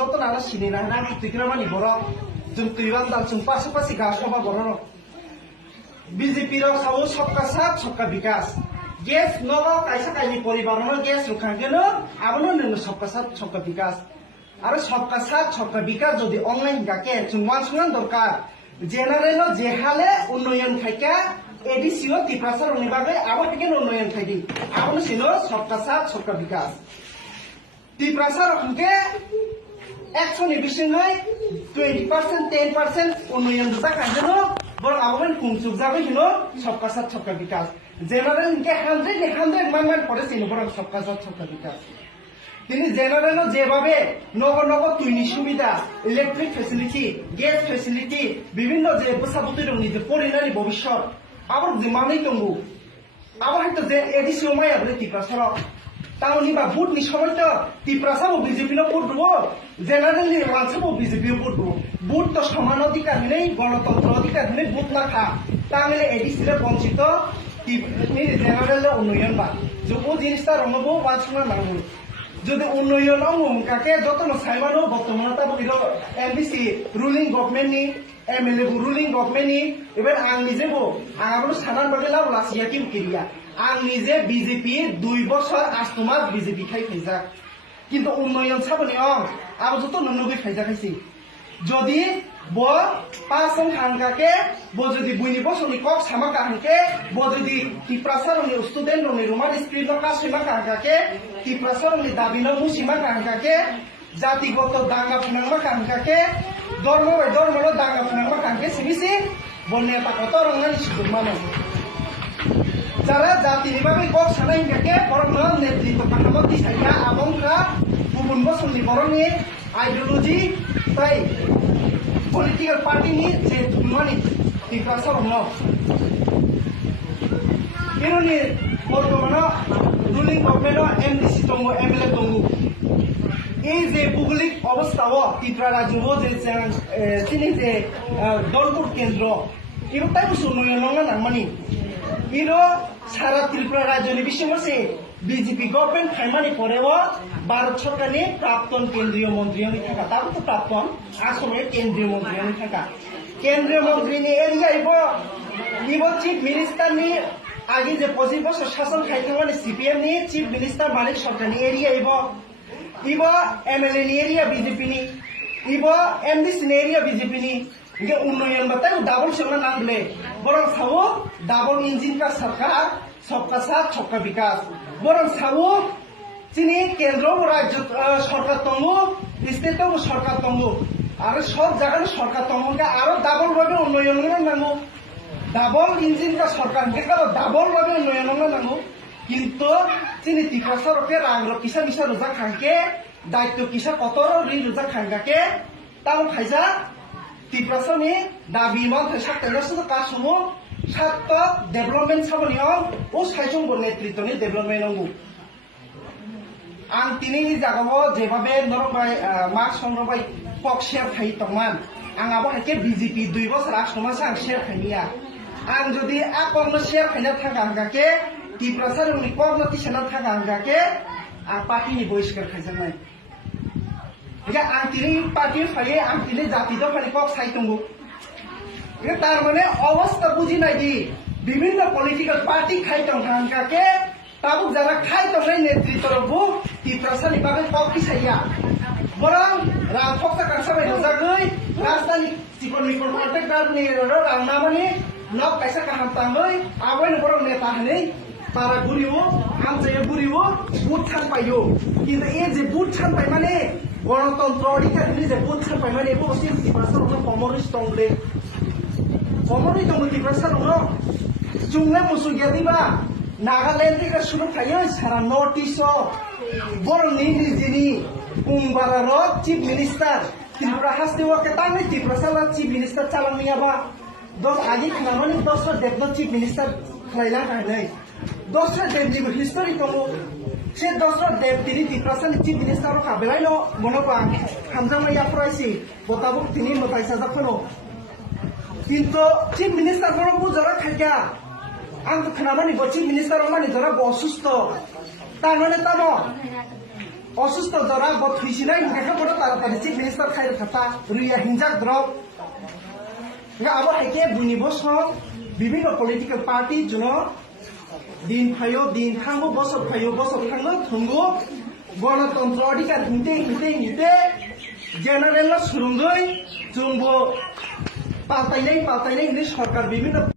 যত নানা সিনে না না তুইরা মানি বড় जों তুইবান দাল जों পাশাপাশি গাছবা বড় বিজেপি র সাও সবকা সাথ সবকা বিকাশ গ্যাস নগ কাইসা কাইনি পরিবার ন গ্যাস রুখাঙ্গেন আবনো নন সবকা সাথ সবকা বিকাশ আর সবকা সাথ সবকা বিকাশ যদি অনলাইন গাকে जों মানসুনান দরকার জেনারেল যে হালে উন্নয়ন খাইকা এডিসিও ত্রিপ্রাসার নিবাগে আবার থেকে উন্নয়ন খাইদি আবনো ছিল সবকা সাথ সবকা বিকাশ ত্রিপ্রাসার হকে 100 বিশিংহাই 20% 10% উন্নয়ন জাকাঙ্গেন বরং আবহাওয়ার কুমচুক যাবে হিনো সবকা সাথ সবকা বিকাশ জেনারেল কে 100 মান পড়ে ছিল বরং সবকা সাথ সবকা বিকাশ তিনি জেনারেল যেভাবে নগর নগর তুইনি সুবিধা ইলেকট্রিক ফেসিলিটি গ্যাস ফেসিলিটি বিভিন্ন যে বসাবতি দং যে পরিণামী ভবিষ্যৎ আবার যে মানেই দঙ্গু আবার হয়তো যে এডিসি মায়া বলে ত্রিপ্রাসার তাহলে বা ভোট নি সময় তো ত্রিপ্রাসাও বিজেপি না ভোট দেবো জেনারেল মানসাবো বিজেপি ভোট দেবো ভোট তো সমান অধিকার নেই গণতন্ত্র অধিকার নেই ভোট না খা তাহলে এডিসি বঞ্চিত জেনারেল উন্নয়ন বা যে ও জিনিসটা রঙবো বাঁচনা নাঙ্গল যদি উন্নয়ন অঙ্কাকে যত সাইমানো বর্তমানে তাবো এমবিসি রুলিং গভর্নমেন্টনি এমএলএ রুলিং গভর্নমেন্টনি এবার আং নিজেবো আঙাবো সানান বাগে লাভ লাসিয়া কি উকিরিয়া আং নিজে বিজেপি 2 বছর 8 মাস বিজেপি খাই খাইজা কিন্তু উন্নয়ন সাবনি আবো যত ননগৈ খাইজা খাইছি যদি ব পাসং হাঙ্গাকে ব যদি 2 বছরনি কক সামাকা হাঙ্কে ব যদি ত্রিপ্রাসারনি স্টুডেন্ট রনি রোমান স্ক্রিন কা সিমা কাঙ্গাকে ত্রিপ্রাসারনি দাবিনো মুসিমা কাঙ্গাকে জাতিগত দাঙ্গা ফুনাংমা কাঙ্গাকে ধর্ম দাঙ্গা ফুনাংমা কাঙ্গে সিবিসি বন্যা কত রঙানি সুযোগ মানো যারা জাতিনিভাবে কক সানাই হিংগাকে বরং নেতৃত্ব কাঠামোটি সাইয়া আবংকা গুবুন বছরনি বরংনি আইডিওলজি তাই পলিটিক্যাল পার্টিনি যে মানি ত্রিপ্রাসার এরনি বর্তমানে রুলিং গভর্নমেন্ট এমডিসি দङ এমএলএ দङ এই যে ভৌগোলিক অবস্থাও ত্রিপুরা রাজ্য যে তিনি যে দলপুর কেন্দ্র এর তাই বসে উন্নয়ন নঙ্গা নাংমানি এর সারা ত্রিপুরা রাজ্যনি বিশ্বমসে বিজেপি গভর্নমেন্ট খাইমানি পরেও ভারত সরকারনি প্রাক্তন কেন্দ্রীয় মন্ত্রী থাকা তার তো প্রাক্তন আসলে কেন্দ্রীয় মন্ত্রী থাকা কেন্দ্রীয় মন্ত্রীনি এরিয়া ইব চিফ মিনিস্টারনি আগে যে 25 বছর শাসন খাইথামানি সিপিএম নি চিফ মিনিস্টার মালিক সরকারনি এরিয়া ইব এমএলএ নি এরিয়া বিজেপি নি ইব এমডিসি নি এরিয়া বিজেপি নি ये उन्नयन बताए डबल चलना नांगले बरं सावो डबल इंजिन का सरकार सबका साथ सबका विकास बरं सावो चिनी केंद्र राज्य सरकार दंगो स्टेटो सरकार दंगो आरो सब जायगानि सरकार दंगो आरो डबल भाबे उन्नयन नांगौ डबल इंजिन का सरकार के डबल भाबे उन्नयन नांगौ किन्तु चिनी ত্রিপ্রাসারকে रांग किसा मिसा रुजा खांके दायित्व किसा कतर रि रुजा खांगाके ताव खाइजा ত্রিপ্রাসারনি দাবি মান সাতটাইনাসো কাসমো সাত ডেভেলপমেন্ট সাবনিयाव ও সাইজং ব নেতৃত্বনি ডেভেলপমেন্ট নাंगौ आं तिनि जागाव जेभाबे नरबाय मार्क संरबाय पक शेयर खाइ तमान आं आबो हाके बीजेपी 2 बছর 8 मास आं शेयर खाइनिया आं जदि आकमनो शेयर खाइना थांगा हांगाके ত্রিপ্রাসারनि कमनो तिसना थांगा हांगाके आं पार्टीनि बहिष्कार खाइजानाय ये आं तिनि पार्टी फाये आं तिनि जाति द फानि কক साइ दंगौ ये तार माने अवस्था बुझिनाय दि विभिन्न पलिटिकल पार्टी खाइ दं हांगाके ताबुक जाना खाइ दंनाय नेतृत्वबो ত্রিপ্রাসারनि बागै কক किसाया बरं रांफक्ता कासाबाय रजागै राजधानी चिकननि कन्ट्राक्टरनि रांनामानि नक काइसा काहाम ताङै आबैनो बरं नेता हनै para buriwo amjaya buriwo buth thanpayo কিন্তু এই যে বুথ থানপাই মানে গণতন্ত্র অধিকারনি যে বুথ থানপাই মানে এবো বসে ত্রিপ্রাসার কমরিস দংলে কমরি দং ত্রিপ্রাসার চুংলে মুসুগিয়া দিবা নাগাল্যান্ড থেকে শুরু খাইयो সারা নর্থ ইস্ট বরনি নিজিনি কুমবারার চিফ মিনিস্টার ত্রিপুরা হাসদেওয়া কে তাংনি ত্রিপ্রাসার চিফ মিনিস্টার চালানিয়াবা দস আগে খানামানি 10 দেবন চিফ মিনিস্টার খাইলা খাইনাই 10 দেবনি হিস্টোরি কমো से दसरा देव तिनी ত্রিপ্রাসারनि चिफ मिनिस्टार खाबेलायनो मनोबा हामजामाया फरायसि बताबुक तिनी मताय साजाफोनो किन्तु चिफ मिनिस्टार बरो बुजारा खायगा आं खोनामानि चिफ मिनिस्टार मानि जरा असुस्थ तारमाने तानो অসুস্থ জরা বা থুইছিনাই হিংখা বড় তাড়াতাড়ি চিফ মিনিস্টার খাইর খাতা রিয়া হিংজাক দ্রব আবার হাইকে বুনি বসং বিভিন্ন পলিটিক্যাল পার্টি জুন দিন ফাইও দিন থাঙ্গো বছর ফাইও বছর থাঙ্গো থঙ্গো গণতন্ত্র অধিকার হিংতে হিংতে হিংতে জেনারেল সুরুঙ্গই जोंबो पाल्टायनाय हिंदै सरकार বিভিন্ন